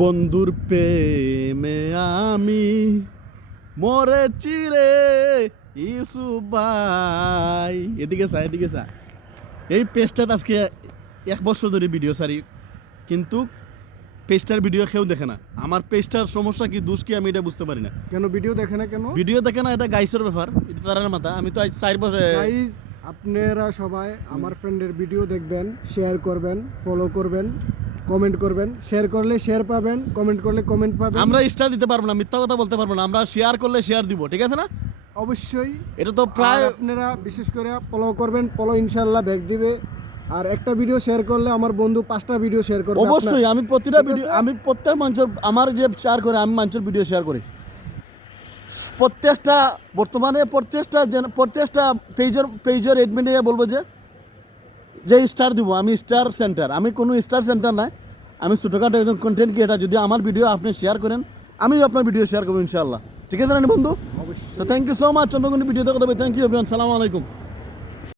বন্ধুর প্রেমে আমি মরেছি রে ইসু ভাই। এদিকে চা এদিকে চা এই পেজটাত আজকে এক বছর ধরে ভিডিও সারি কিন্তু পেজটার ভিডিও কেউ দেখে না। আমার পেজটার সমস্যা কি দোষ কি আমি এটা বুঝতে পারি না। কেন ভিডিও দেখে না কেন? ভিডিও দেখে না এটা গাইসের ব্যাপার এটা তারার মাথা। আমি তো আজ চার বছর গাইজ আপনারা সবাই আমার ফ্রেন্ডের ভিডিও দেখবেন শেয়ার করবেন ফলো করবেন। কমেন্ট করবেন শেয়ার করলে শেয়ার পাবেন কমেন্ট করলে কমেন্ট পাবেন। আমরা স্টার দিতে পারব না মিথ্যা কথা বলতে পারব না আমরা শেয়ার করলে শেয়ার দিব ঠিক আছে না? অবশ্যই। এটা তো প্রায় আপনারা বিশেষ করে ফলো করবেন ফলো ইনশাল্লাহ ব্যাক দিবে। আর একটা ভিডিও শেয়ার করলে আমার বন্ধু পাঁচটা ভিডিও শেয়ার করবে অবশ্যই আমি প্রতিটা ভিডিও আমি প্রত্যেক মানুষের আমার যে শেয়ার করে আমি মানুষের ভিডিও শেয়ার করি। প্রত্যেকটা বর্তমানে প্রত্যেকটা প্রত্যেকটা পেজের পেজের এডমিনে বলব যে যে স্টার দিব আমি স্টার সেন্টার আমি কোনো স্টার সেন্টার নাই। আমি ছোটোখাটো একজন কন্টেন্ট ক্রিয়েটার যদি আমার ভিডিও আপনি শেয়ার করেন আমিও আপনার ভিডিও শেয়ার করব ইনশাল্লাহ ঠিক আছে না বন্ধু? অবশ্যই। Thank you so much Chandraguni video দেখতে হবে থ্যাংক ইউ সালামু আলাইকুম।